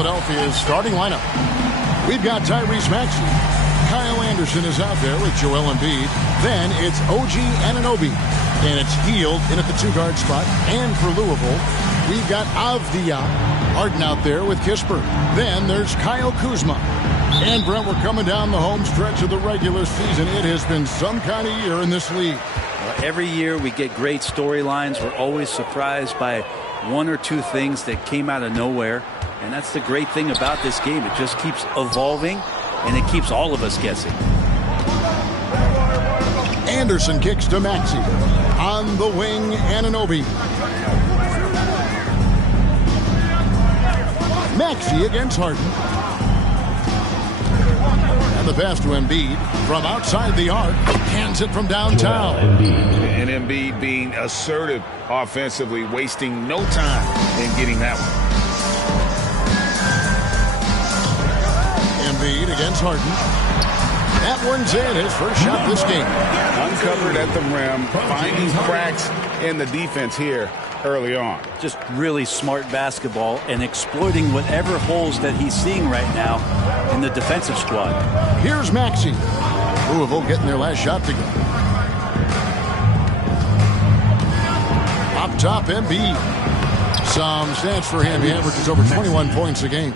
Philadelphia's starting lineup. We've got Tyrese Maxey. Kyle Anderson is out there with Joel Embiid. Then it's OG Anunoby. And it's Hield in at the two-guard spot. And for Louisville, we've got Avdija. Harden out there with Kispert. Then there's Kyle Kuzma. And Brent, we're coming down the home stretch of the regular season. It has been some kind of year in this league. Every year we get great storylines. We're always surprised by one or two things that came out of nowhere. And that's the great thing about this game. It just keeps evolving, and it keeps all of us guessing. Anderson kicks to Maxey. On the wing, Anunoby. Maxey against Harden. And the pass to Embiid from outside the arc. Hands it from downtown. And Embiid being assertive offensively, wasting no time in getting that one. Embiid against Harden. That one's in, his first shot this game. Uncovered at the rim, finding cracks in the defense here early on. Just really smart basketball and exploiting whatever holes that he's seeing right now in the defensive squad. Here's Maxey. Louisville getting their last shot to go. Up top, Embiid. Some stats for him. He averages over 21 points a game.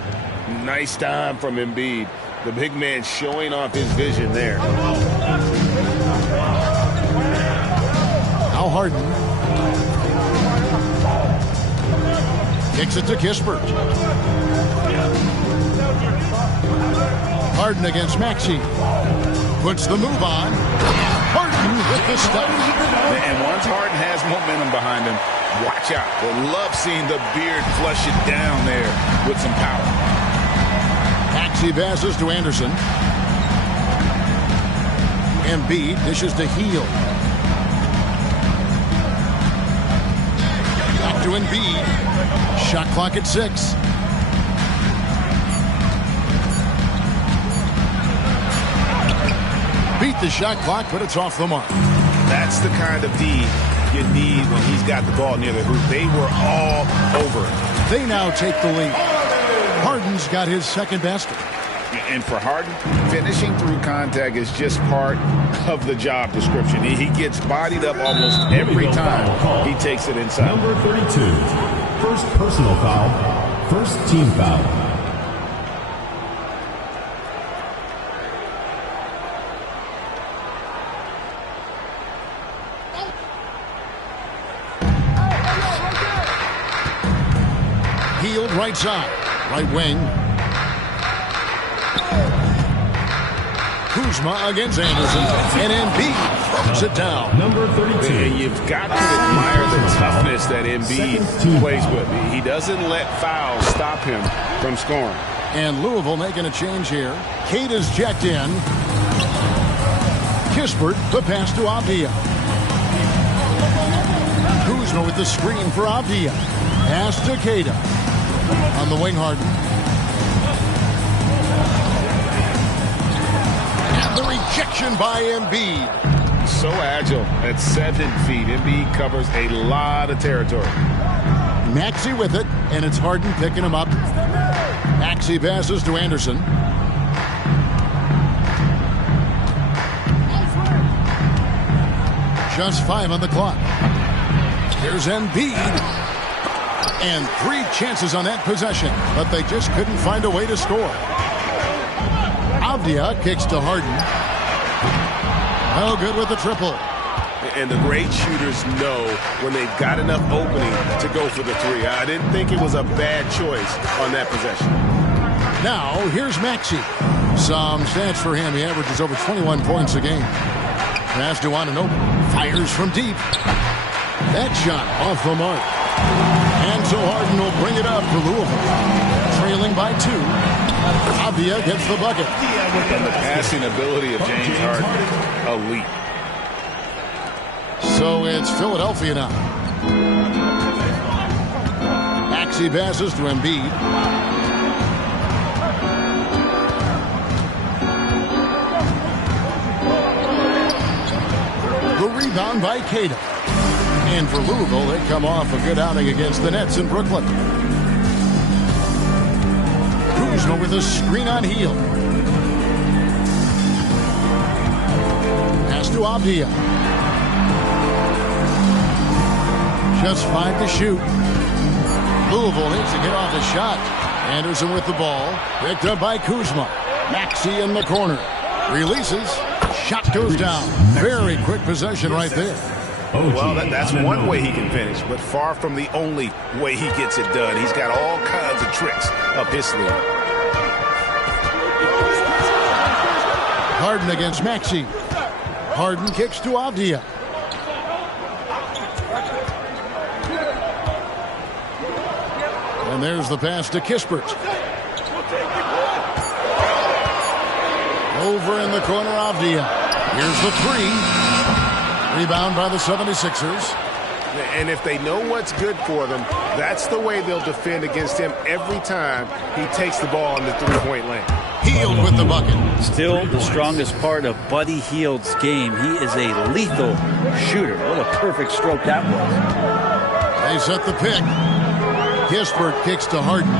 Nice time from Embiid. The big man showing off his vision there. Now Harden. Kicks it to Kispert. Harden against Maxey. Puts the move on. Harden with the stop. And once Harden has momentum behind him, watch out. They love seeing the beard flush it down there with some power. Maxey passes to Anderson. Embiid dishes to Hield. Back to Embiid. Shot clock at 6. Beat the shot clock, but it's off the mark. That's the kind of D you need when he's got the ball near the hoop. They were all over it. They now take the lead. Harden's got his second basket. And for Harden, finishing through contact is just part of the job description. He gets bodied up almost every time he takes it inside. Number 32, first personal foul, first team foul. Hield right side, right wing. Kuzma against Anderson, and Embiid throws it down. Number 32. And you've got to admire the toughness that Embiid plays with. He doesn't let fouls stop him from scoring. And Louisville making a change here. Cade is checked in. Kispert, the pass to Avdija. Kuzma with the screen for Avdija. Pass to Cade. On the wing, Harden. And the rejection by Embiid. So agile at 7 feet. Embiid covers a lot of territory. Maxey with it, and it's Harden picking him up. Maxey passes to Anderson. Just 5 on the clock. Here's Embiid. And 3 chances on that possession, but they just couldn't find a way to score. Avdija kicks to Harden. Oh, good with the triple. And the great shooters know when they've got enough opening to go for the 3. I didn't think it was a bad choice on that possession. Now, here's Maxey. Some stats for him. He averages over 21 points a game. Pass to Anunoby. Fires from deep. That shot off the mark. And so Harden will bring it up for Louisville. Trailing by 2. Avdija gets the bucket. And the passing ability of James Harden, elite. So it's Philadelphia now. Maxey passes to Embiid. The rebound by Cade. And for Louisville, they come off a good outing against the Nets in Brooklyn. Kuzma with a screen on heel. Pass to Avdia. Just 5 to shoot. Louisville needs to get off the shot. Anderson with the ball. Picked up by Kuzma. Maxey in the corner. Releases. Shot goes down. Very quick possession right there. Well, that's one way he can finish, but far from the only way he gets it done. He's got all kinds of tricks up his sleeve. Harden against Maxey. Harden kicks to Avdia. And there's the pass to Kispert. Over in the corner, Avdia. Here's the three. Rebound by the 76ers. And if they know what's good for them, that's the way they'll defend against him every time he takes the ball in the three-point lane. Hield with the bucket. Still the strongest part of Buddy Hield's game. He is a lethal shooter. What a perfect stroke that was. They set the pick. Kispert kicks to Harden.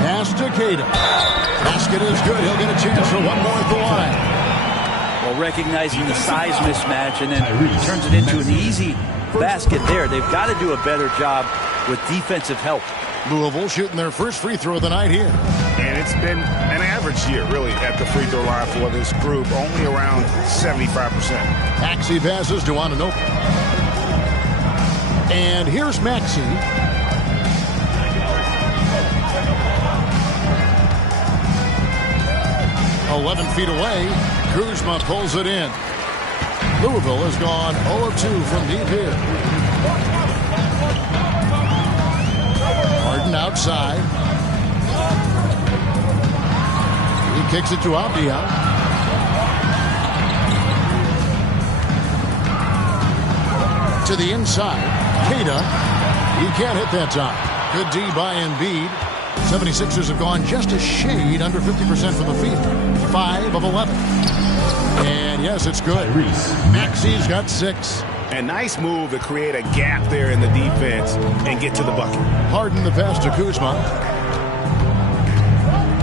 Pass to Queta. Basket is good. He'll get a chance for one more at the line. Well, recognizing the size mismatch and then turns it into an easy basket there. They've got to do a better job with defensive help. Louisville shooting their first free throw of the night here. And it's been an average year, really, at the free throw line for this group. Only around 75%. Maxey passes to Anunoby. And here's Maxey. 11 feet away. Kuzma pulls it in. Louisville has gone 0-2 from deep here. Harden outside. He kicks it to Avdia. To the inside. Queta. He can't hit that time. Good D by Embiid. 76ers have gone just a shade under 50% from the field. 5 of 11. And yes, it's good. Maxey's got 6. A nice move to create a gap there in the defense and get to the bucket. Harden the pass to Kuzma.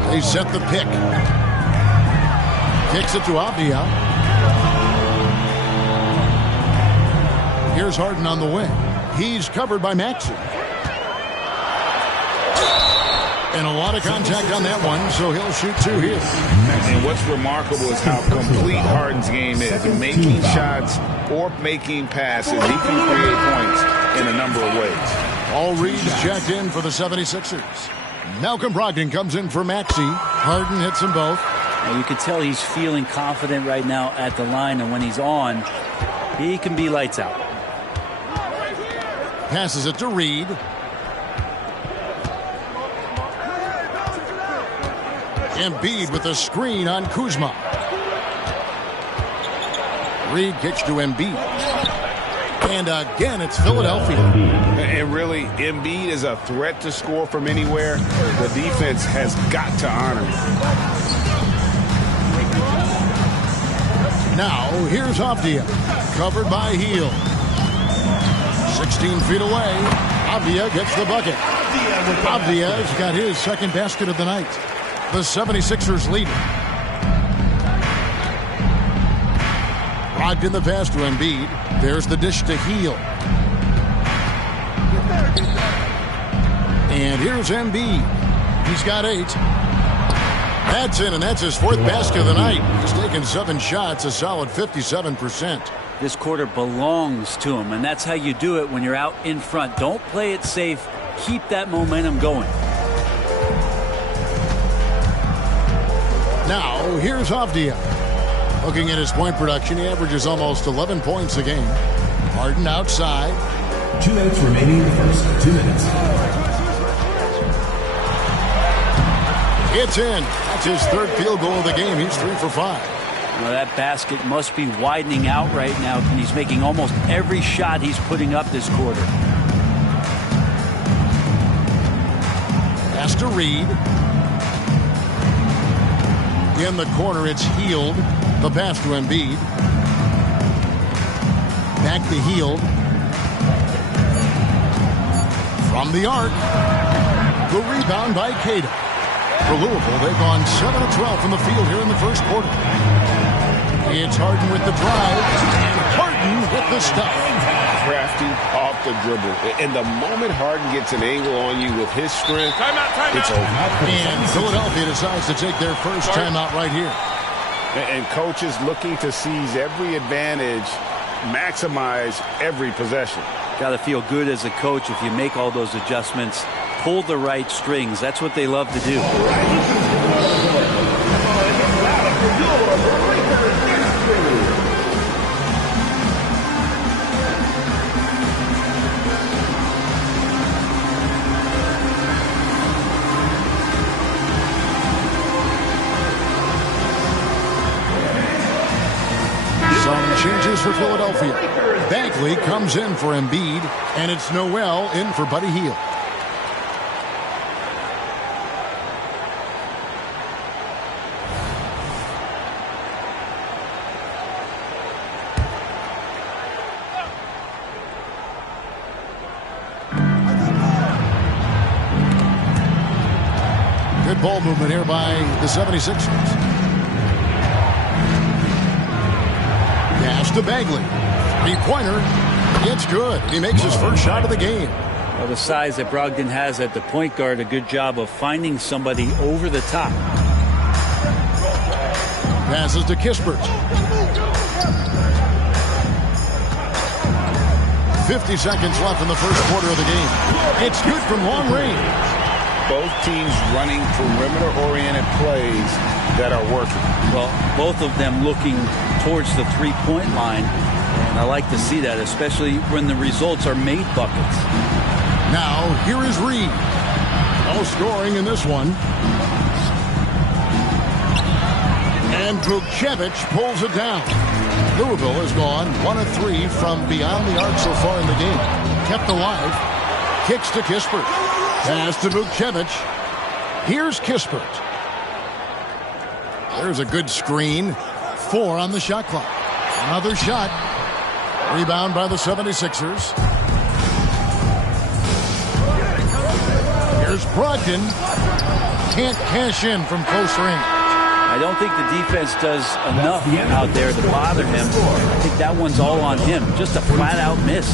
They set the pick. Kicks it to Avdia. Here's Harden on the wing. He's covered by Maxey. And a lot of contact on that one, so he'll shoot 2 here. And what's remarkable is how complete Harden's game is. Making shots or making passes, he can create points in a number of ways. All Reed's checked in for the 76ers. Malcolm Brogdon comes in for Maxey. Harden hits them both. Well, you can tell he's feeling confident right now at the line, and when he's on, he can be lights out. Passes it to Reed. Embiid with a screen on Kuzma. Reed kicks to Embiid. And again, it's Philadelphia. And really, Embiid is a threat to score from anywhere. The defense has got to honor him. Now, here's Avdia. Covered by Hield. 16 feet away. Avdia gets the bucket. Avdia's got his second basket of the night. The 76ers lead. Brogdon the pass to Embiid. There's the dish to Hield. And here's Embiid. He's got 8. That's in, and that's his 4th basket of the night. He's taken 7 shots, a solid 57%. This quarter belongs to him, and that's how you do it when you're out in front. Don't play it safe. Keep that momentum going. Now, here's Avdia. Looking at his point production, he averages almost 11 points a game. Harden outside. 2 minutes remaining in the first. 2 minutes. It's in. That's his 3rd field goal of the game. He's 3 for 5. Well, that basket must be widening out right now, and he's making almost every shot he's putting up this quarter. Pass to Reed. In the corner, it's Hield. The pass to Embiid. Back to Hield. From the arc. The rebound by Cada. For Louisville, they've gone 7 of 12 from the field here in the first quarter. It's Harden with the drive, and Harden with the stuff. Crafty off the dribble. And the moment Harden gets an angle on you with his strength, it's over. And Philadelphia decides to take their first timeout right here. And coaches looking to seize every advantage, maximize every possession. Got to feel good as a coach if you make all those adjustments, pull the right strings. That's what they love to do. Some changes for Philadelphia. Bagley comes in for Embiid, and it's Noel in for Buddy Hield. Good ball movement here by the 76ers. Pass to Bagley. Three-pointer. It's good. He makes his first shot of the game. Well, the size that Brogdon has at the point guard, a good job of finding somebody over the top. Passes to Kispert. 50 seconds left in the first quarter of the game. It's good from long range. Both teams running perimeter-oriented plays that are working. Well, both of them looking towards the three-point line, and I like to see that, especially when the results are made buckets. Now, here is Reed. No scoring in this one. And Vukcevic pulls it down. Louisville has gone 1 of 3 from beyond the arc so far in the game. Kept alive. Kicks to Kispert. Pass to Vukcevic. Here's Kispert. There's a good screen. 4 on the shot clock. Another shot. Rebound by the 76ers. Here's Brogdon. Can't cash in from close range. I don't think the defense does enough out there to bother him. I think that one's all on him. Just a flat-out miss.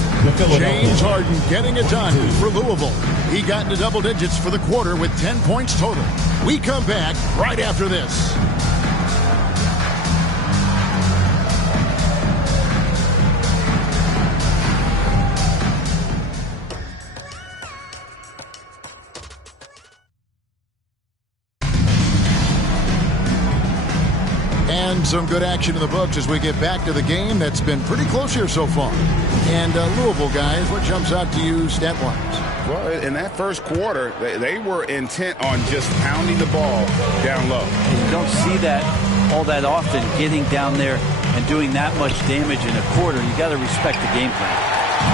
James Harden getting it done for Louisville. He got into double digits for the quarter with 10 points total. We come back right after this. And some good action in the books as we get back to the game that's been pretty close here so far. And Louisville, guys, what jumps out to you stat-wise? Well, in that first quarter, they were intent on just pounding the ball down low. You don't see that all that often, getting down there and doing that much damage in a quarter. You got to respect the game plan.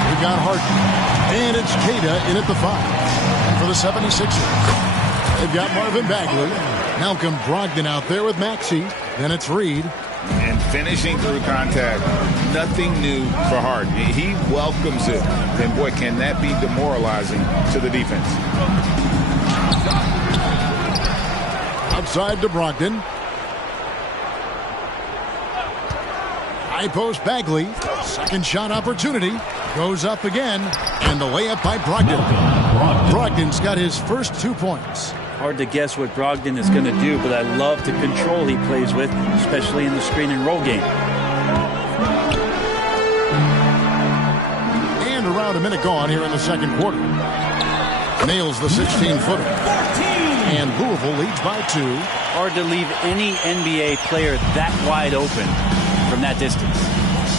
We got Harden. And it's Cada in at the 5. And for the 76ers, they've got Marvin Bagley. Malcolm Brogdon out there with Maxey. Then it's Reed. And finishing through contact, nothing new for Harden. He welcomes it. And, boy, can that be demoralizing to the defense. Outside to Brogdon. High post Bagley. Second shot opportunity. Goes up again. And the layup by Brogdon. Brogdon's got his first 2 points. Hard to guess what Brogdon is going to do, but I love the control he plays with, especially in the screen and roll game. And around a minute gone here in the second quarter. Nails the 16-footer. And Louisville leads by 2. Hard to leave any NBA player that wide open from that distance.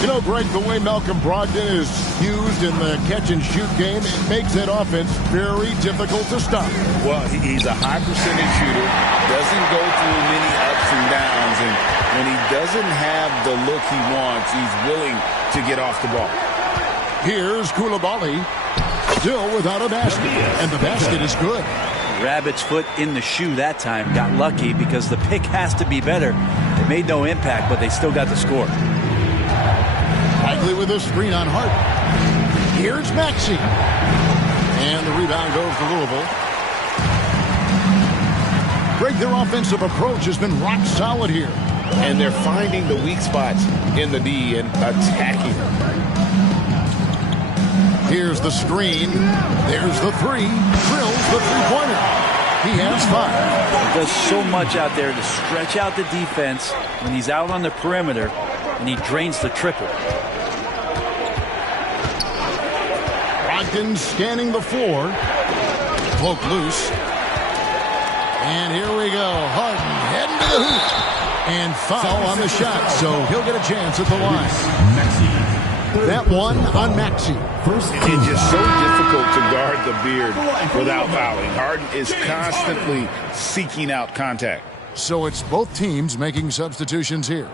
You know, Greg, the way Malcolm Brogdon is used in the catch-and-shoot game, it makes that offense very difficult to stop. Well, he's a high-percentage shooter, doesn't go through many ups and downs, and when he doesn't have the look he wants, he's willing to get off the ball. Here's Koulibaly, still without a basket, and the basket is good. Rabbit's foot in the shoe that time. Got lucky because the pick has to be better. It made no impact, but they still got the score. Bagley with a screen on Harden. Here's Maxey. And the rebound goes to Louisville. Greg, their offensive approach has been rock solid here. And they're finding the weak spots in the D and attacking. Here's the screen. There's the three. Drills the three-pointer. He has 5. He does so much out there to stretch out the defense when he's out on the perimeter, and he drains the triple. Brogdon scanning the floor. Poke loose. And here we go. Harden heading to the hoop. And foul on the shot, so he'll get a chance at the line. That one on Maxey. It's just so difficult to guard the beard without fouling. Harden is constantly seeking out contact. So it's both teams making substitutions here.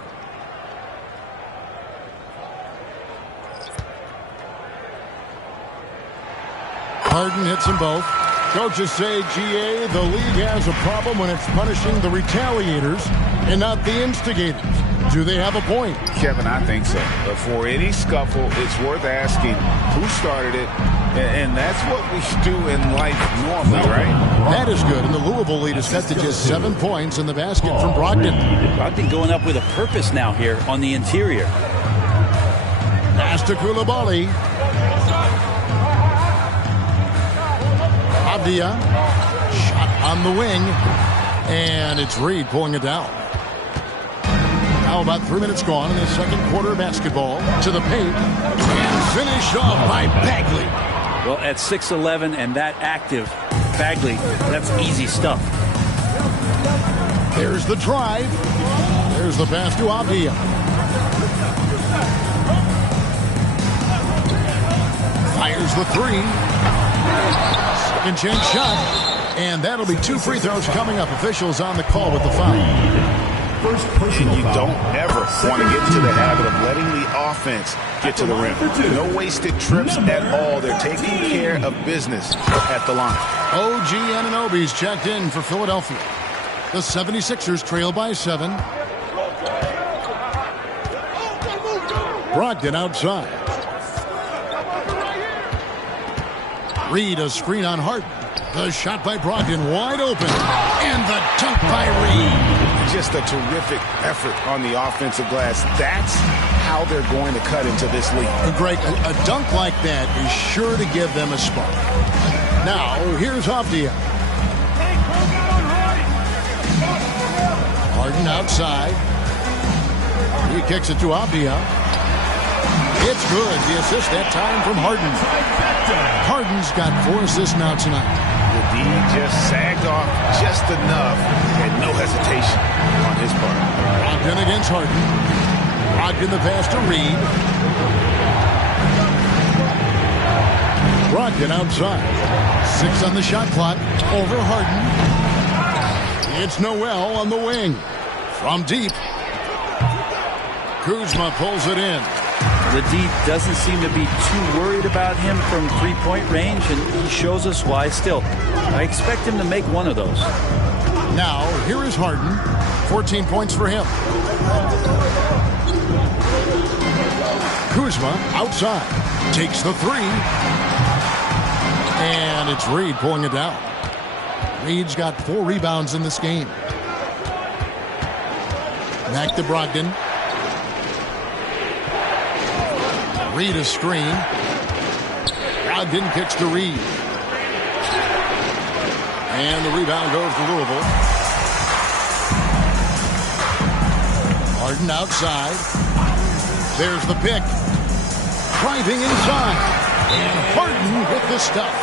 Harden hits them both. Coaches say, GA, the league has a problem when it's punishing the retaliators and not the instigators. Do they have a point? Kevin, I think so. But for any scuffle, it's worth asking who started it, and that's what we do in life normally, right? That is good, and the Louisville lead is cut to just 7 points in the basket from Brogdon. Brogdon going up with a purpose now here on the interior. Pass to Koulibaly. Abdia. Shot on the wing. And it's Reed pulling it down. Now about 3 minutes gone in the second quarter of basketball. To the paint. And finished off by Bagley. Well, at 6'11" and that active, Bagley, that's easy stuff. There's the drive. There's the pass to Abdia. Fires the three. Second chance shot. And that'll be 2 free throws coming up. Officials on the call with the foul. And you don't ever want to get into the habit of letting the offense get to the rim. No wasted trips at all. They're taking care of business at the line. OG Anunoby's checked in for Philadelphia. The 76ers trail by 7. Brogdon outside. Reed a screen on Harden. The shot by Brogdon wide open. And the dunk by Reed. Just a terrific effort on the offensive glass. That's how they're going to cut into this league. Greg, a dunk like that is sure to give them a spark. Now, here's Abdia. Harden outside. He kicks it to Abdia. It's good. The assist that time from Harden. Harden's got 4 assists now tonight. The D just sagged off just enough and no hesitation on his part. Brogdon against Harden. Brogdon the pass to Reed. Brogdon outside. 6 on the shot clock. Over Harden. It's Noel on the wing. From deep. Kuzma pulls it in. The D doesn't seem to be too worried about him from three-point range, and he shows us why still. I expect him to make one of those. Now, here is Harden. 14 points for him. Kuzma outside. Takes the 3. And it's Reed pulling it down. Reed's got 4 rebounds in this game. Back to Brogdon. Reed a screen. Brogdon kicks to Reed. And the rebound goes to Louisville. Harden outside. There's the pick. Driving inside. And Harden with the stuff.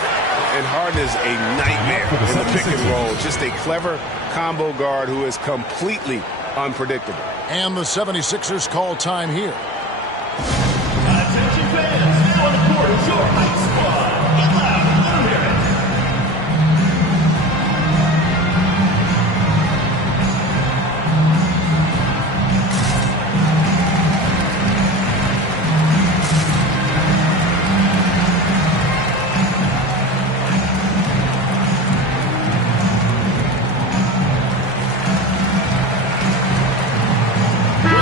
And Harden is a nightmare in the pick and roll. Just a clever combo guard who is completely unpredictable. And the 76ers call time here. Attention fans, now on the court is your ice squad. Get loud and let 'em hear it.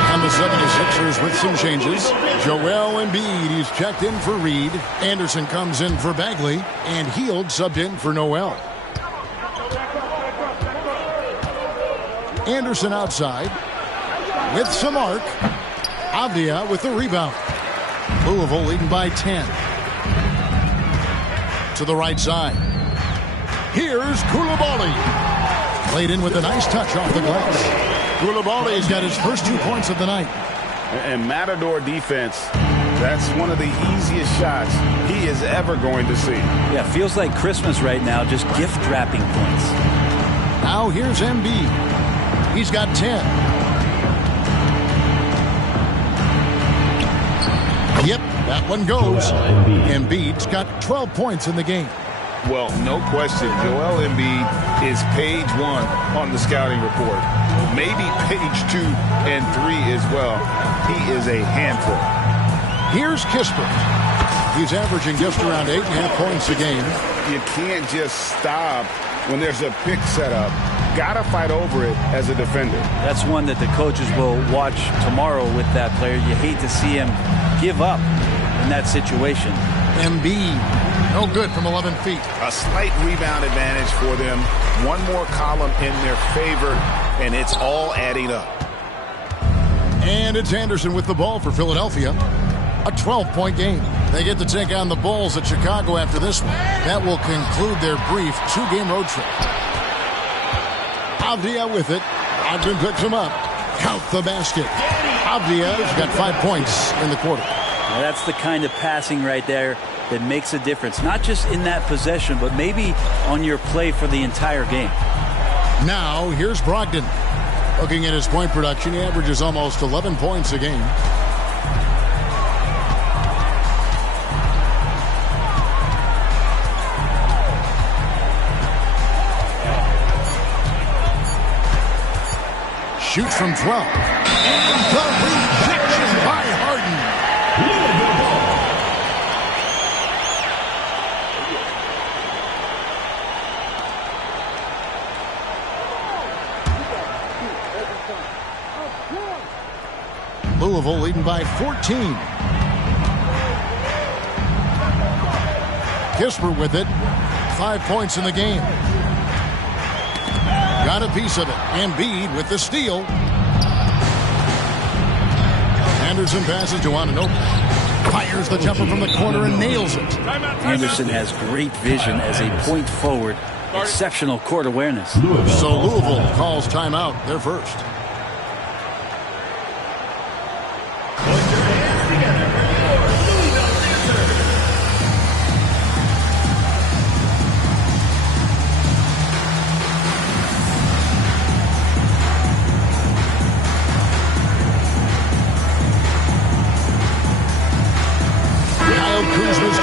And the Sixers with some changes. Joel Embiid, he's checked in for Reed. Anderson comes in for Bagley. And Hield subbed in for Noel. Anderson outside with some arc. Avdia with the rebound. Louisville leading by 10. To the right side. Here's Coulibaly. Played in with a nice touch off the glass. Coulibaly's got his first 2 points of the night. And Matador defense, that's one of the easiest shots he is ever going to see. Yeah, feels like Christmas right now, just gift wrapping points. Now here's Embiid. He's got 10. Yep, that one goes. Embiid's got 12 points in the game. Well, no question, Joel Embiid is page 1 on the scouting report. Maybe page 2 and 3 as well. He is a handful. Here's Kispert. He's averaging just around 8.5 points a game. You can't just stop when there's a pick set up. Gotta fight over it as a defender. That's one that the coaches will watch tomorrow with that player. You hate to see him give up in that situation. Embiid, no good from 11 feet. A slight rebound advantage for them. One more column in their favor, and it's all adding up. And it's Anderson with the ball for Philadelphia. A 12-point game. They get to take on the Bulls at Chicago after this one. That will conclude their brief 2-game road trip. Avdia with it. Ogden picks him up. Count the basket. Avdia's got 5 points in the quarter. Now that's the kind of passing right there that makes a difference. Not just in that possession, but maybe on your play for the entire game. Now, here's Brogdon. Looking at his point production, he averages almost 11 points a game. Shoots from 12. And the rejection by Harden. Louisville leading by 14. Kispert with it. 5 points in the game. Got a piece of it. Embiid with the steal. Anderson passes to Anunoby. Fires the jumper from the corner and nails it. Anderson has great vision as a point forward. Exceptional court awareness. So Louisville calls timeout, their first.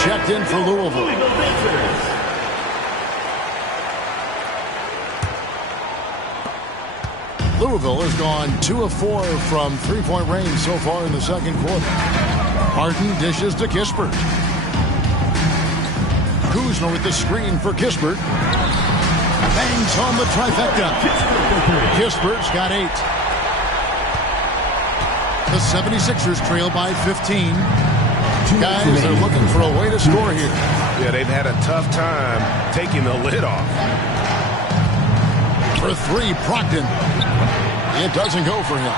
Checked in for Louisville. Louisville has gone 2 of 4 from three-point range so far in the second quarter. Harden dishes to Kispert. Kuzma with the screen for Kispert. Bangs home the trifecta. Kispert's got 8. The 76ers trail by 15. Guys are looking for a way to score here. Yeah, they've had a tough time taking the lid off. For 3, Brogdon. It doesn't go for him.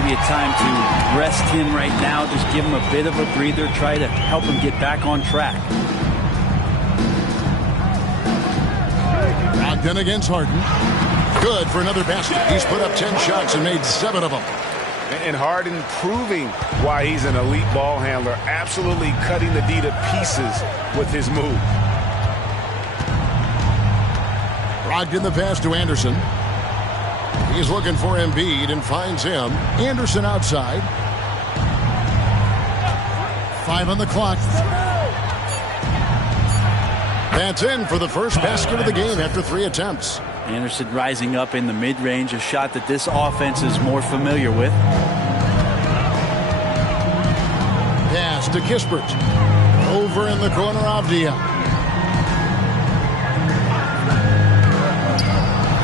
Maybe a time to rest him right now. Just give him a bit of a breather. Try to help him get back on track. Brogdon against Harden. Good for another basket. He's put up 10 shots and made 7 of them. And Harden proving why he's an elite ball handler, absolutely cutting the D to pieces with his move. Brogdon the pass to Anderson. He's looking for Embiid and finds him. Anderson outside. 5 on the clock. That's in for the first basket of the game after 3 attempts. Anderson rising up in the mid-range, a shot that this offense is more familiar with. Pass to Kispert. Over in the corner, Avdia.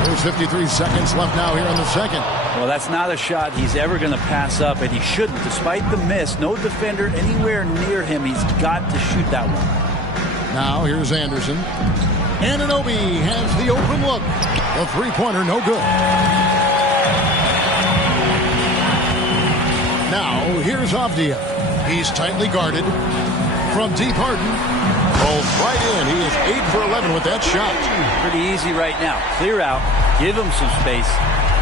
There's 53 seconds left now here in the second. Well, that's not a shot he's ever going to pass up, and he shouldn't. Despite the miss, no defender anywhere near him. He's got to shoot that one. Now here's Anderson. Anunoby has the open look. The three-pointer, no good. Now here's Avdia. He's tightly guarded. From deep, Harden rolls right in. He is 8 for 11 with that shot. Pretty easy right now. Clear out. Give him some space.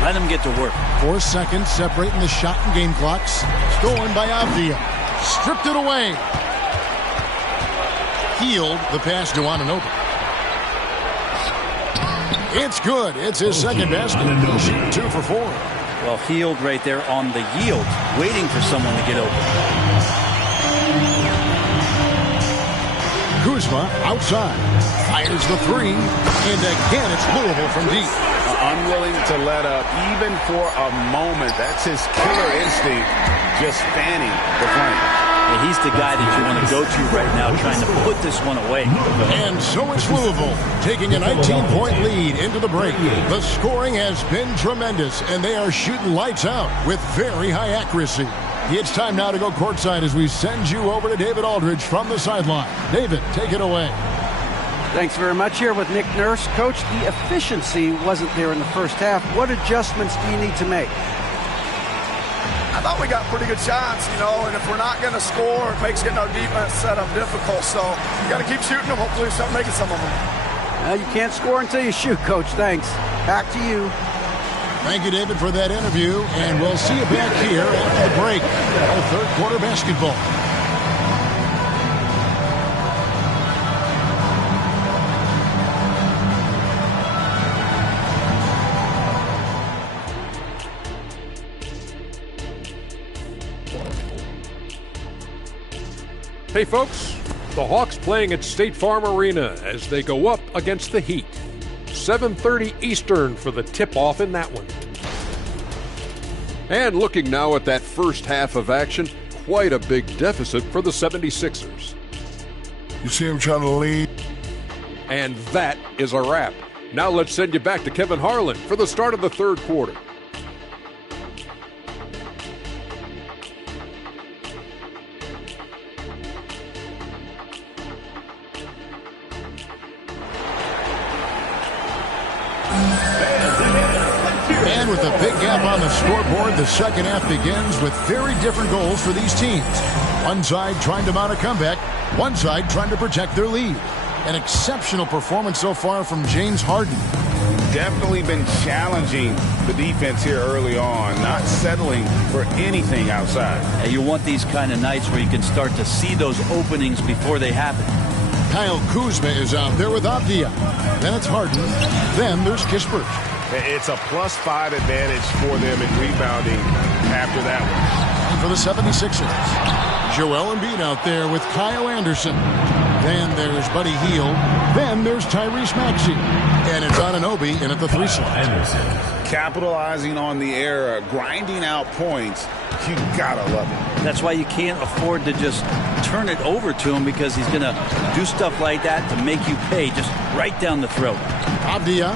Let him get to work. 4 seconds separating the shot and game clocks. Stolen by Avdia. Stripped it away. Healed the pass to Anunoby. It's good. It's his second basket. Shooting 2 for 4. Well, Healed right there on the yield, waiting for someone to get open. Kuzma outside. Fires the three. And again, it's Louisville from deep. Unwilling to let up even for a moment. That's his killer instinct, just fanning the flame. Yeah, he's the guy that you want to go to right now, trying to put this one away. And so it's Louisville taking a 19-point lead into the break. The scoring has been tremendous, and they are shooting lights out with very high accuracy. It's time now to go courtside as we send you over to David Aldridge from the sideline. David, take it away. Thanks very much. Here with Nick Nurse. Coach, the efficiency wasn't there in the first half. What adjustments do you need to make? I thought we got pretty good shots, and if we're not going to score, it makes getting our defense set up difficult. So you got to keep shooting them. Hopefully, start making some of them. You can't score until you shoot, Coach. Thanks. Back to you. Thank you, David, for that interview, and we'll see you back here at the break. Our third quarter basketball. Hey folks, the Hawks playing at State Farm Arena as they go up against the Heat. 7:30 Eastern for the tip-off in that one. And looking now at that first half of action, quite a big deficit for the 76ers. You see him trying to lead. And that is a wrap. Now let's send you back to Kevin Harlan for the start of the third quarter. And with a big gap on the scoreboard, the second half begins with very different goals for these teams. One side trying to mount a comeback, one side trying to protect their lead. An exceptional performance so far from James Harden. Definitely been challenging the defense here early on, not settling for anything outside. Yeah, you want these kind of nights where you can start to see those openings before they happen. Kyle Kuzma is out there with Avdia. Then it's Harden. Then there's Kispert. It's a +5 advantage for them in rebounding after that one. And for the 76ers, Joel Embiid out there with Kyle Anderson. Then there's Buddy Hield. Then there's Tyrese Maxey. And it's Anunoby in at the 3 slot. Capitalizing on the error, grinding out points. You gotta love it. That's why you can't afford to just turn it over to him, because he's going to do stuff like that to make you pay just right down the throat. Avdia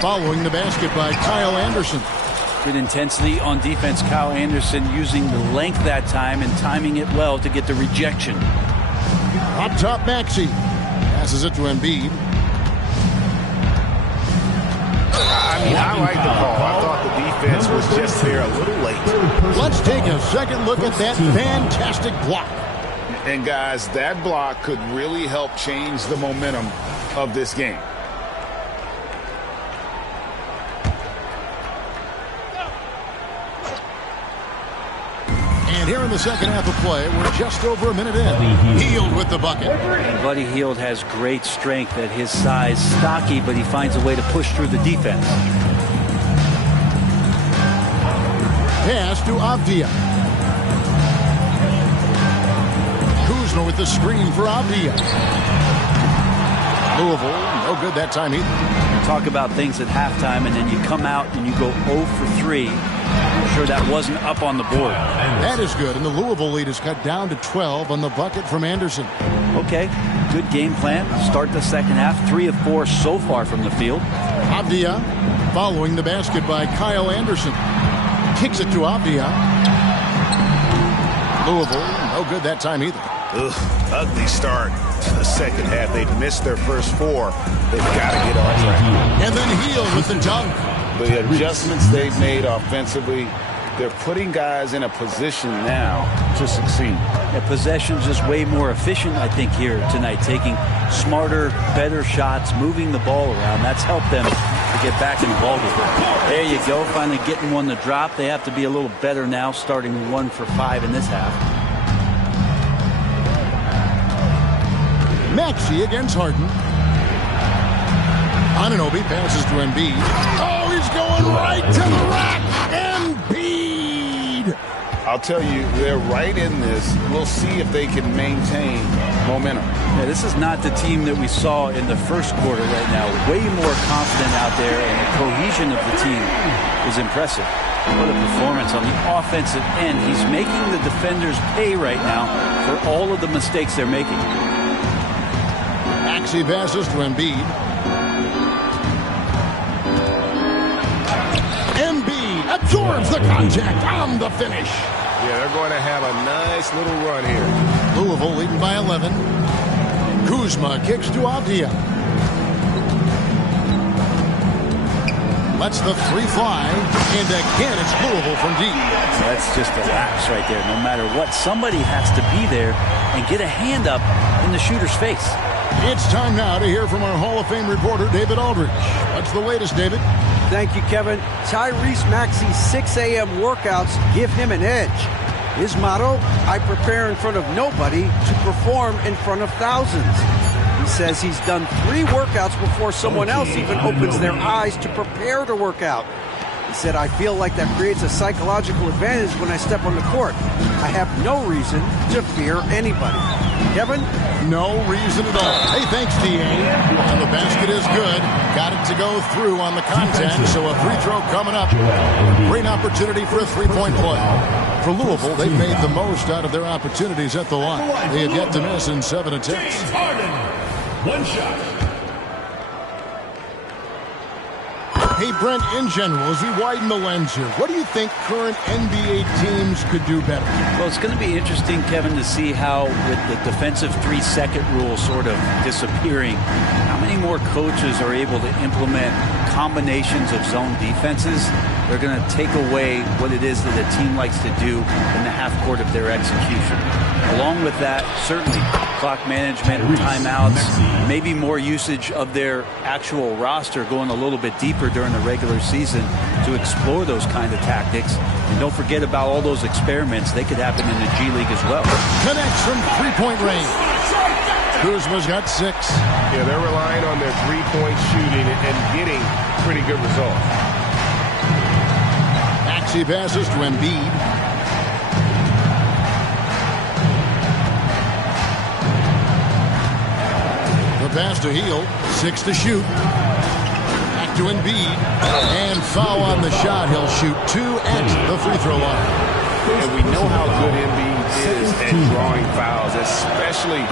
following the basket by Kyle Anderson. Good intensity on defense. Kyle Anderson using the length that time and timing it well to get the rejection. Up top, Maxey passes it to Embiid. I like the call. I thought the defense was just there a little late. Let's take a second look at that fantastic block. And guys, that block could really help change the momentum of this game. And here in the second half of play, we're just over a minute in. Hield with the bucket. Buddy Hield has great strength at his size. Stocky, but he finds a way to push through the defense. Pass to Avdia. Kuzma with the screen for Avdia. Louisville, no good that time either. Talk about things at halftime, and then you come out and you go 0 for 3. I'm sure that wasn't up on the board. That is good, and the Louisville lead is cut down to 12 on the bucket from Anderson. Okay, good game plan. Start the second half. 3 of 4 so far from the field. Avdia Following the basket by Kyle Anderson. Kicks it to Avdia. Louisville, no good that time either. Ugh, ugly start to the second half. They've missed their first 4. They've got to get on track. And then Hill with the dunk. The adjustments they've made offensively, they're putting guys in a position now to succeed. Yeah, possession's just way more efficient, I think, here tonight. Taking smarter, better shots, moving the ball around. That's helped them to get back in the ballgame. There you go, finally getting one to drop. They have to be a little better now, starting 1 for 5 in this half. Maxey against Harden. Anunoby passes to Embiid. Oh, he's going right to the rack. Embiid. I'll tell you, they're right in this. We'll see if they can maintain momentum. Yeah, this is not the team that we saw in the first quarter right now. Way more confident out there, and the cohesion of the team is impressive. What a performance on the offensive end. He's making the defenders pay right now for all of the mistakes they're making. Maxey passes to Embiid. Embiid absorbs the contact on the finish. Yeah, they're going to have a nice little run here. Louisville leading by 11. Kuzma kicks to Avdia. Lets the 3 fly. And again, it's Louisville from deep. That's just a lapse right there. No matter what, somebody has to be there and get a hand up in the shooter's face. It's time now to hear from our Hall of Fame reporter, David Aldridge. What's the latest, David? Thank you, Kevin. Tyrese Maxey's 6 a.m. workouts give him an edge. His motto, I prepare in front of nobody to perform in front of thousands. He says he's done 3 workouts before someone else even opens their eyes to prepare to work out. He said, I feel like that creates a psychological advantage when I step on the court. I have no reason to fear anybody. Kevin? No reason at all. Hey, thanks, D.A. And the basket is good. Got it to go through on the contact, so a free throw coming up. Great opportunity for a three-point play. For Louisville, they've made the most out of their opportunities at the line. They have yet to miss in 7 attempts. One shot. Hey, Brent, in general, as we widen the lens here, what do you think current NBA teams could do better? Well, it's going to be interesting, Kevin, to see how, with the defensive 3-second rule sort of disappearing, how many more coaches are able to implement combinations of zone defenses. They're going to take away what it is that a team likes to do in the half court of their execution. Along with that, certainly clock management, timeouts, maybe more usage of their actual roster going a little bit deeper during the regular season to explore those kind of tactics. And don't forget about all those experiments. They could happen in the G League as well. Connects from three-point range. Kuzma's got 6. Yeah, they're relying on their three-point shooting and getting pretty good results. Maxey passes to Embiid. The pass to Hill. 6 to shoot. Back to Embiid. And foul on the shot. He'll shoot 2 at the free throw line. And we know how good Embiid is at drawing fouls, especially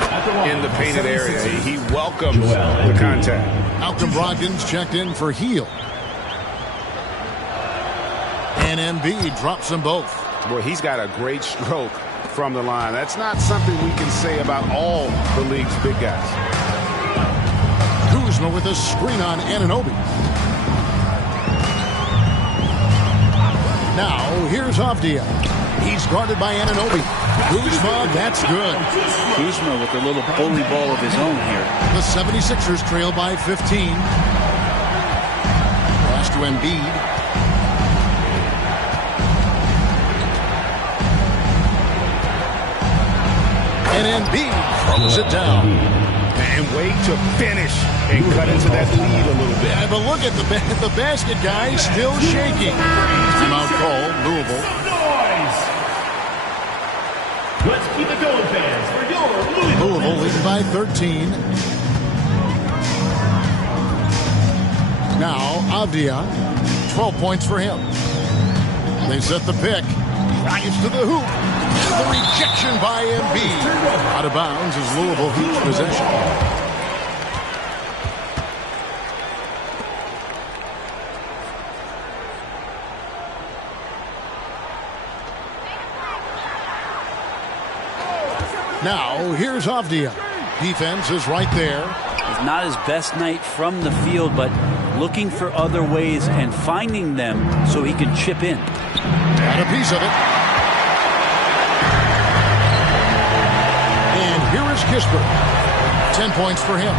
in the painted area. He welcomes the contact. Malcolm Brogdon's checked in for Hill. And Embiid drops them both. Boy, he's got a great stroke from the line. That's not something we can say about all the league's big guys. Kuzma with a screen on Anunoby. Now, here's Avdia. He's guarded by Anunoby. Kuzma, that's good. Kuzma with a little bully ball of his own here. The 76ers trail by 15. Pass to Embiid. And Embiid throws it down. And wait to finish and cut into that lead a little bit. Yeah, but look at the basket guy still shaking. Timeout called, Louisville. Let's keep it going, fans, for your Louisville leading by 13. Now, Avdia, 12 points for him. They set the pick. Drives to the hoop. And the rejection by Embiid. Out of bounds as Louisville keeps possession. Now, here's Avdia. Defense is right there. It's not his best night from the field, but looking for other ways and finding them so he can chip in. Got a piece of it. And here is Kispert. 10 points for him.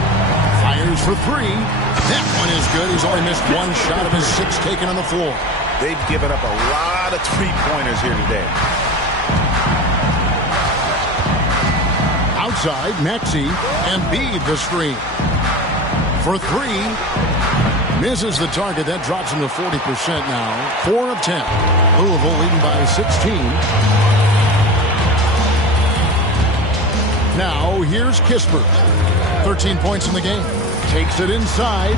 Fires for 3. That one is good. He's only missed one shot of his 6 taken on the floor. They've given up a lot of three-pointers here today. Outside, Maxey. Embiid the screen. For 3. Misses the target. That drops him to 40% now. 4 of 10. Louisville leading by 16. Now, here's Kispert. 13 points in the game. Takes it inside.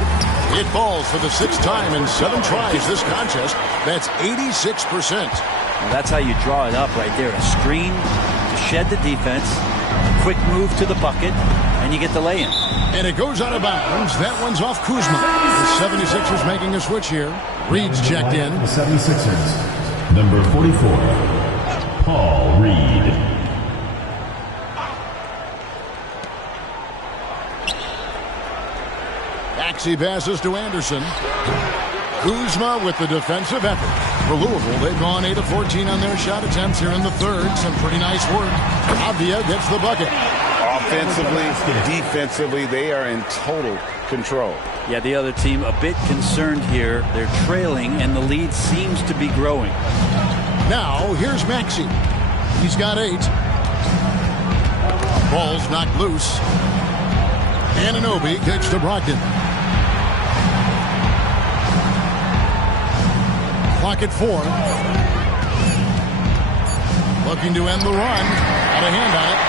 It falls for the 6th time in 7 tries this contest. That's 86%. Well, that's how you draw it up right there. A screen to shed the defense. Quick move to the bucket, and you get the lay-in. And it goes out of bounds. That one's off Kuzma. The 76ers making a switch here. Reed's checked in. The 76ers, number 44, Paul Reed. Maxey passes to Anderson. Kuzma with the defensive effort. For Louisville, they've gone 8 of 14 on their shot attempts here in the third. Some pretty nice work. Avdia gets the bucket. Offensively, defensively, they are in total control. Yeah, the other team a bit concerned here. They're trailing, and the lead seems to be growing. Now, here's Maxey. He's got 8. Ball's knocked loose. Anunoby kicks to Brogdon. Clock at 4. Looking to end the run. Got a hand on it.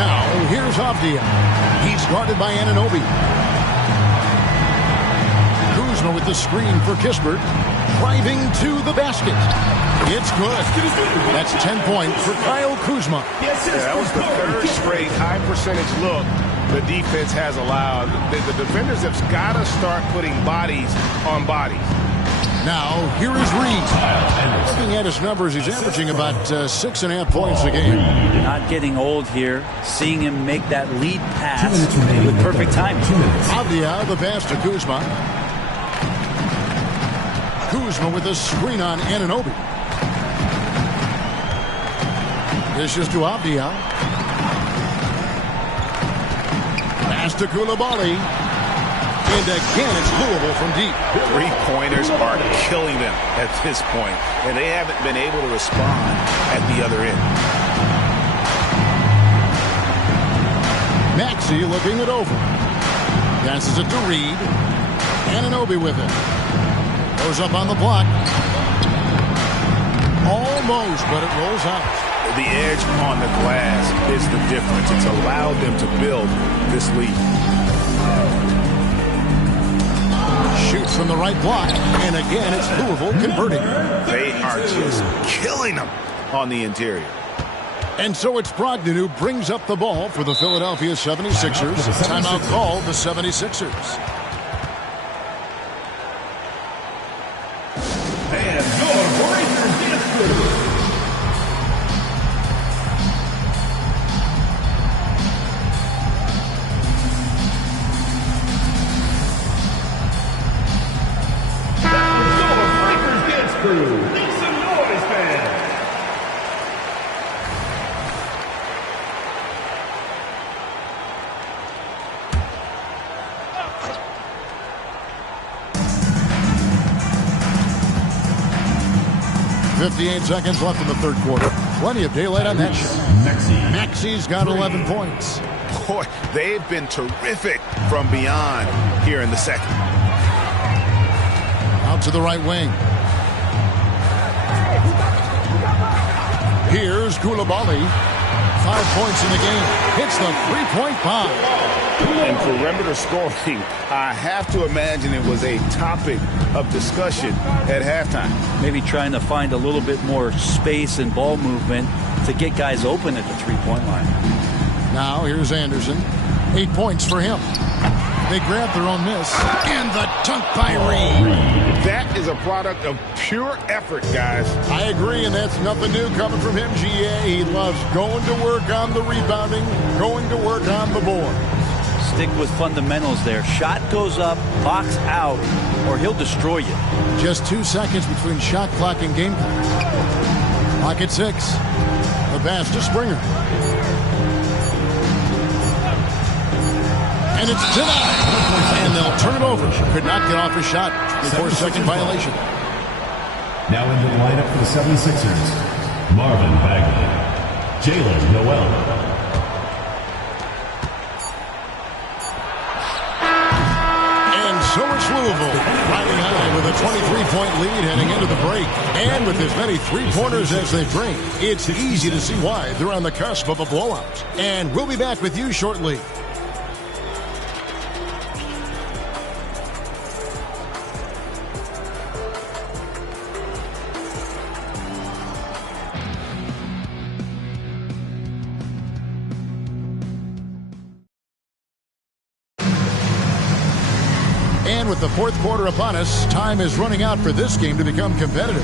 Now, here's Avdia. He's guarded by Anunoby. Kuzma with the screen for Kispert. Driving to the basket. It's good. That's 10 points for Kyle Kuzma. Yeah, that was the 3rd straight high percentage look the defense has allowed. The defenders have got to start putting bodies on bodies. Now, here is Reed. Looking at his numbers, he's averaging about 6.5 points a game. Not getting old here. Seeing him make that lead pass with perfect timing. Avdia, the pass to Kuzma. Kuzma with a screen on Anunoby. Dishes to Avdia. Pass to Coulibaly. And again, it's Louisville from deep. 3-pointers are killing them at this point, and they haven't been able to respond at the other end. Maxey looking it over. Passes it to Reed. Anunoby with it. Goes up on the block. Almost, but it rolls out. The edge on the glass is the difference. It's allowed them to build this lead. Shoots from the right block, and again, it's Louisville converting. They are just killing them on the interior. And so it's Brogdon who brings up the ball for the Philadelphia 76ers. Timeout call the 76ers. And your Breakers dance crew. .58 seconds left in the third quarter. Plenty of daylight on that shot. Maxey's got 11 points. Boy, they've been terrific from beyond here in the second. Out to the right wing. Here's Coulibaly. 5 points in the game. Hits the three-point bomb. And perimeter scoring, I have to imagine it was a topic of discussion at halftime. Maybe trying to find a little bit more space and ball movement to get guys open at the three-point line. Now here's Anderson. 8 points for him. They grab their own miss. And the dunk by Reed. That is a product of pure effort, guys. I agree, and that's nothing new coming from him, GA. He loves going to work on the rebounding, going to work on the board. Stick with fundamentals there. Shot goes up, box out, or he'll destroy you. Just 2 seconds between shot clock and game clock. Clock at 6. The pass to Springer. And it's denied. And they'll turn it over. Could not get off his shot. 24-second violation. Now into the lineup for the 76ers, Marvin Bagley, Jalen Noel. And so it's Louisville, riding high with a 23-point lead heading into the break. And with as many three-pointers as they bring, it's easy to see why they're on the cusp of a blowout. And we'll be back with you shortly. And with the fourth quarter upon us, time is running out for this game to become competitive.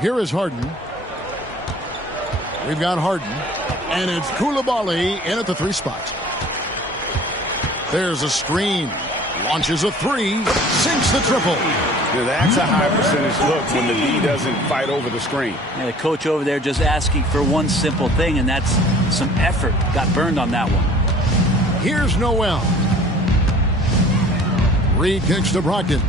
Here is Harden. We've got Harden. And it's Koulibaly in at the 3 spot. There's a screen. Launches a 3. Sinks the triple. Now that's a high percentage look when the D doesn't fight over the screen. Yeah, the coach over there just asking for one simple thing, and that's some effort. Got burned on that one. Here's Noel. Reed kicks to Brogdon.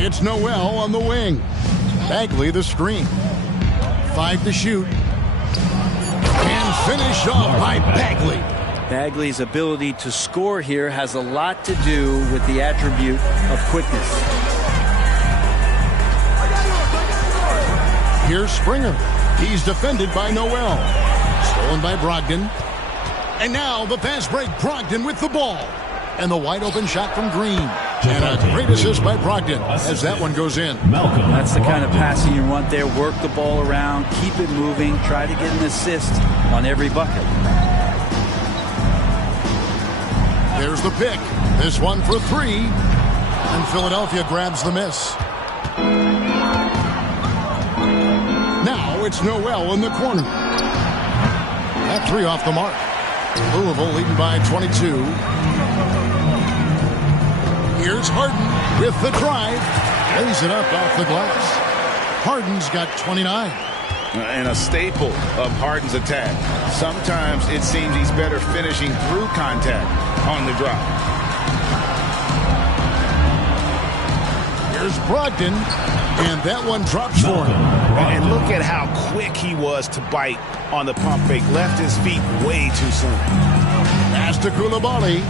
It's Noel on the wing. Bagley the screen. 5 to shoot. And finished off by Bagley. Bagley's ability to score here has a lot to do with the attribute of quickness. Here's Springer. He's defended by Noel. Stolen by Brogdon. And now the fast break. Brogdon with the ball. And the wide open shot from Green. And a great assist by Brogdon as that one goes in. That's the kind of passing you want there. Work the ball around, keep it moving, try to get an assist on every bucket. There's the pick. This one for 3. And Philadelphia grabs the miss. Now it's Noel in the corner. That 3 off the mark. Louisville leading by 22. Here's Harden with the drive. Lays it up off the glass. Harden's got 29. And a staple of Harden's attack. Sometimes it seems he's better finishing through contact on the drive. Here's Brogdon, and that one drops for him. And look at how quick he was to bite on the pump fake. Left his feet way too soon. Pass to Koulibaly.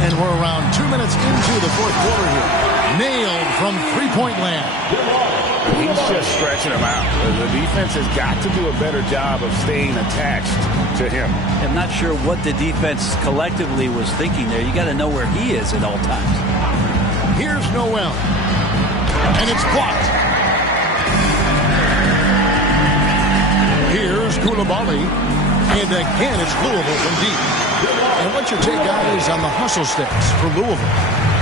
And we're around 2 minutes into the fourth quarter here. Nailed from three-point land. He's just stretching him out. The defense has got to do a better job of staying attached to him. I'm not sure what the defense collectively was thinking there. You got to know where he is at all times. Here's Noel. And it's blocked. Here's Koulibaly. And again, it's Louisville from deep. And what's your take, guys, on the hustle sticks for Louisville?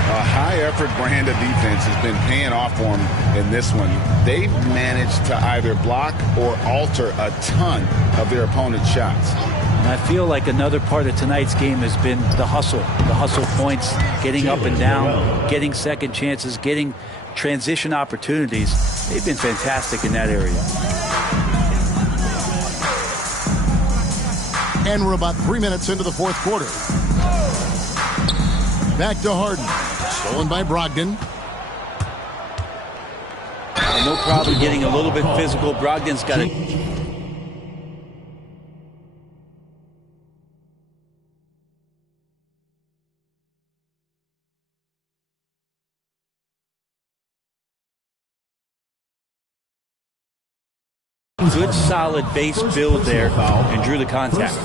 A high-effort brand of defense has been paying off for them in this one. They've managed to either block or alter a ton of their opponent's shots. And I feel like another part of tonight's game has been the hustle points, getting up and down, getting second chances, getting transition opportunities. They've been fantastic in that area. And we're about 3 minutes into the fourth quarter. Back to Harden. Stolen by Brogdon. No problem getting a little bit physical. Brogdon's got it. good solid base build there and drew the contact.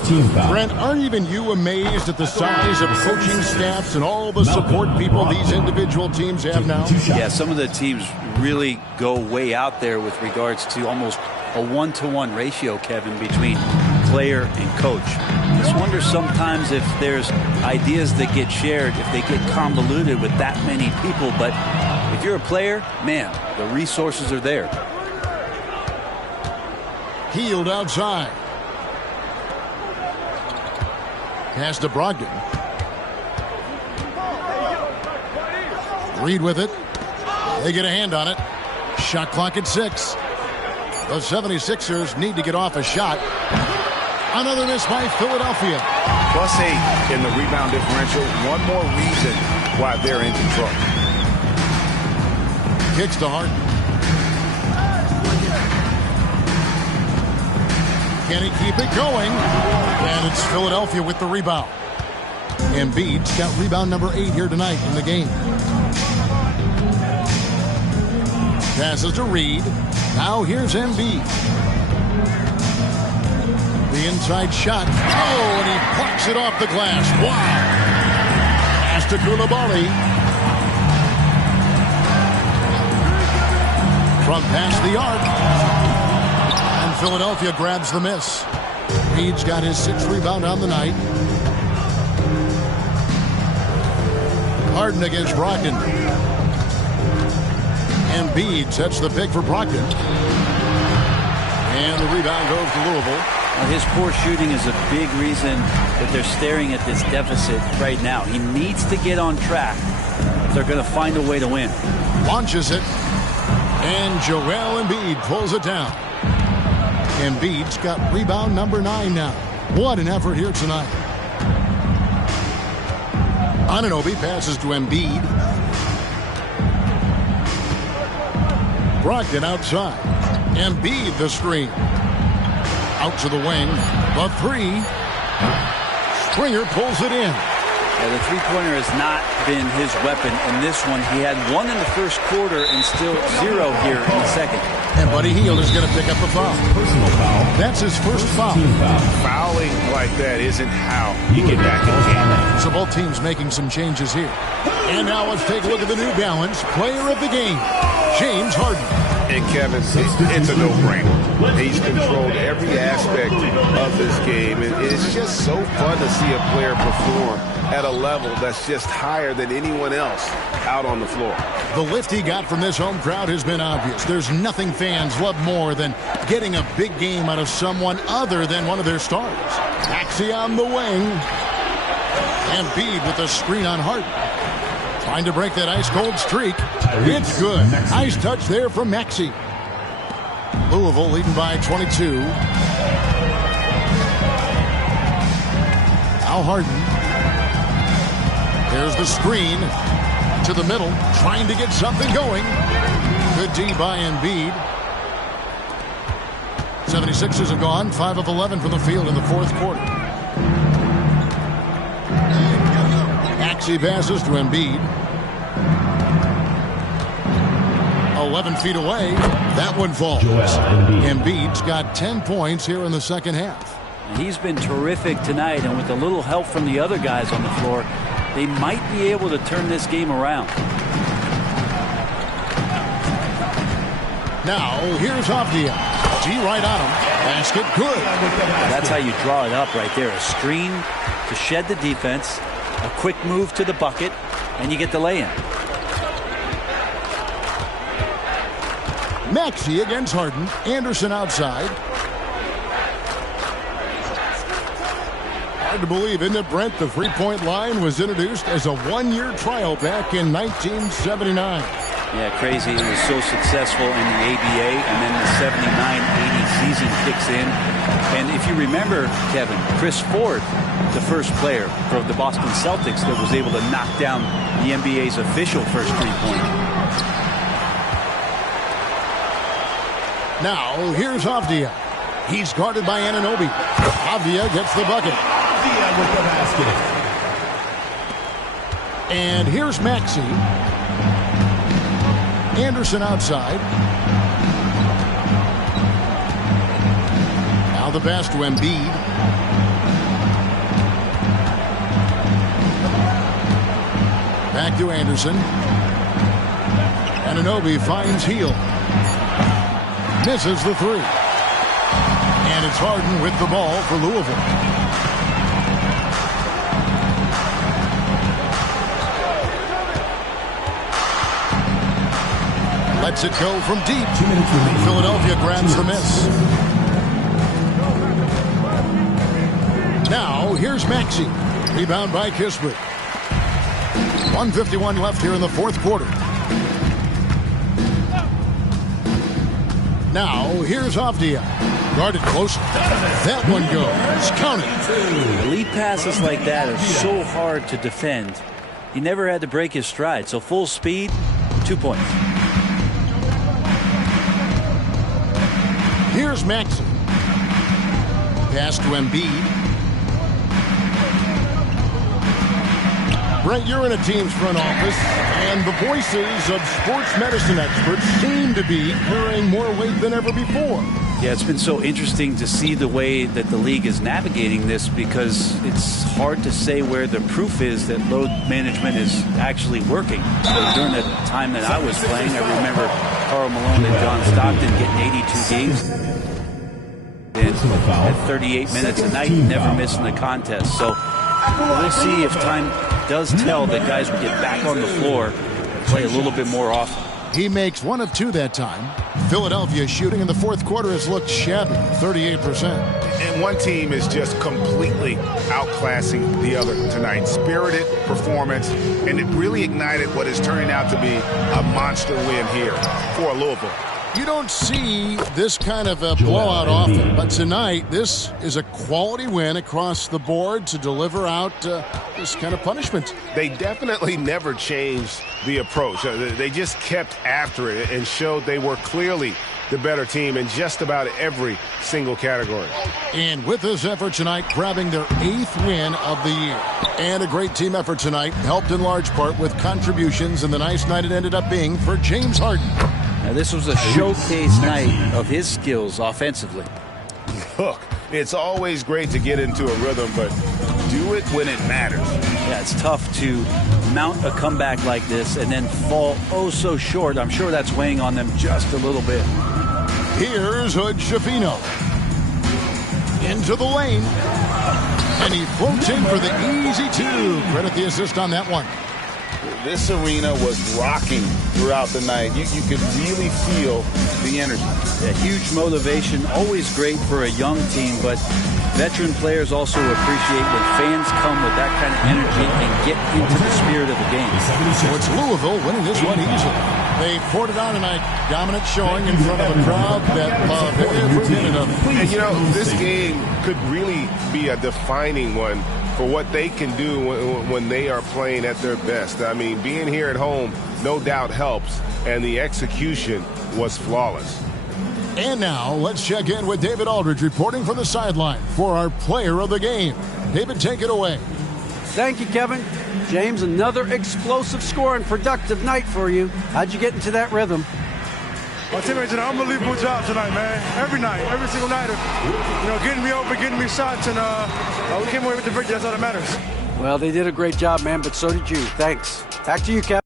Brent, aren't even you amazed at the size of coaching staffs and all the support people these individual teams have now? Yeah, some of the teams really go way out there with regards to almost a 1-to-1 ratio, Kevin, between player and coach. Just wonder sometimes if there's ideas that get shared, if they get convoluted with that many people. But if you're a player, man, the resources are there. Healed outside. Pass to Brogdon. Reed with it. They get a hand on it. Shot clock at 6. The 76ers need to get off a shot. Another miss by Philadelphia. +8 in the rebound differential. One more reason why they're in control. Kicks to Harden. Can he keep it going? And it's Philadelphia with the rebound. Embiid's got rebound number 8 here tonight in the game. Passes to Reed. Now here's Embiid. The inside shot. Oh, and he plucks it off the glass. Wow. Pass to Koulibaly. From past the arc. And Philadelphia grabs the miss. Reed's got his 6th rebound on the night. Harden against Brogdon. Embiid sets the pick for Brogdon. And the rebound goes to Louisville. Well, his poor shooting is a big reason that they're staring at this deficit right now. He needs to get on track if they're going to find a way to win. Launches it. And Joel Embiid pulls it down. Embiid's got rebound number 9 now. What an effort here tonight. Anunoby passes to Embiid. Brogdon outside. Embiid the screen. Out to the wing. The 3. Springer pulls it in. Yeah, the three-pointer has not been his weapon in this one. He had 1 in the first quarter and still 0 here in the second. And Buddy Hield is going to pick up a foul. Personal foul. That's his first foul. Fouling like that isn't how you get back in the game. So both teams making some changes here. And now let's take a look at the New Balance player of the game, James Harden. And Kevin, it's a no-brainer. He's controlled every aspect of this game. And it's just so fun to see a player perform at a level that's just higher than anyone else out on the floor. The lift he got from this home crowd has been obvious. There's nothing fans love more than getting a big game out of someone other than one of their stars. Maxey on the wing. Embiid with a screen on Harden. Trying to break that ice-cold streak. It's good. Nice touch there from Maxey. Louisville leading by 22. Now Harden. There's the screen to the middle, trying to get something going. Good D by Embiid. 76ers have gone 5 of 11 from the field in the fourth quarter. Maxey passes to Embiid. 11 feet away. That one falls. Embiid's got 10 points here in the second half. He's been terrific tonight, and with a little help from the other guys on the floor, they might be able to turn this game around. Now, here's Avdia. G right on him. Basket good. That's how you draw it up right there. A screen to shed the defense, a quick move to the bucket, and you get the lay-in. Maxey against Harden. Anderson outside. Hard to believe, isn't it, Brent? The three-point line was introduced as a one-year trial back in 1979. Yeah, crazy. It was so successful in the ABA, and then the 79-80 season kicks in. And if you remember, Kevin, Chris Ford, the first player for the Boston Celtics that was able to knock down the NBA's official first three-pointer. Now, here's Avdia. He's guarded by Anunoby. Avdia gets the bucket. Avdia with the basket. And here's Maxey. Anderson outside. the pass to Embiid. Back to Anderson. Anunoby finds Hield. Misses the three. And it's Harden with the ball for Louisville. Lets it go from deep. Philadelphia grabs the miss. Now, here's Maxey. Rebound by Kispert. 1:51 left here in the fourth quarter. Now, here's Avdia. Guarded close. That one goes. Count it. Elite passes like that are so hard to defend. He never had to break his stride. So full speed, 2 points. Here's Maxey. Pass to Embiid. Brent, you're in a team's front office, and the voices of sports medicine experts seem to be carrying more weight than ever before. Yeah, it's been so interesting to see the way that the league is navigating this, because it's hard to say where the proof is that load management is actually working. So during the time that I was playing, I remember Karl Malone and John Stockton getting 82 games. And at 38 minutes a night, never missing the contest. So we'll see if time does tell that guys will get back on the floor and play a little bit more often. He makes 1 of 2 that time. Philadelphia shooting in the fourth quarter has looked shabby, 38%. And one team is just completely outclassing the other tonight. Spirited performance, and it really ignited what is turning out to be a monster win here for Louisville. You don't see this kind of a blowout often, but tonight this is a quality win across the board to deliver out this kind of punishment. They definitely never changed the approach. They just kept after it and showed they were clearly the better team in just about every single category. And with this effort tonight, grabbing their 8th win of the year. And a great team effort tonight, helped in large part with contributions, and the nice night it ended up being for James Harden. Now, this was a showcase night of his skills offensively. Look, it's always great to get into a rhythm, but do it when it matters. Yeah, it's tough to mount a comeback like this and then fall oh so short. I'm sure that's weighing on them just a little bit. Here's Hood Schifino. Into the lane. And he floats in for the easy 2. Credit the assist on that one. This arena was rocking throughout the night. You could really feel the energy. Yeah, huge motivation, always great for a young team, but veteran players also appreciate when fans come with that kind of energy and get into the spirit of the game. So it's Louisville winning this one easily. They poured it on tonight, dominant showing in front of a crowd that loved every minute of it. And you know, this game could really be a defining one for what they can do when they are playing at their best. I mean, being here at home no doubt helps, and the execution was flawless. And now, let's check in with David Aldridge reporting from the sideline for our player of the game. David, take it away. Thank you, Kevin. James, another explosive score and productive night for you. How'd you get into that rhythm? My teammates did an unbelievable job tonight, man. Every night, every single night of, getting me open, getting me shots, and we came away with the victory. That's all that matters. Well, they did a great job, man, but so did you. Thanks. Back to you, Kevin.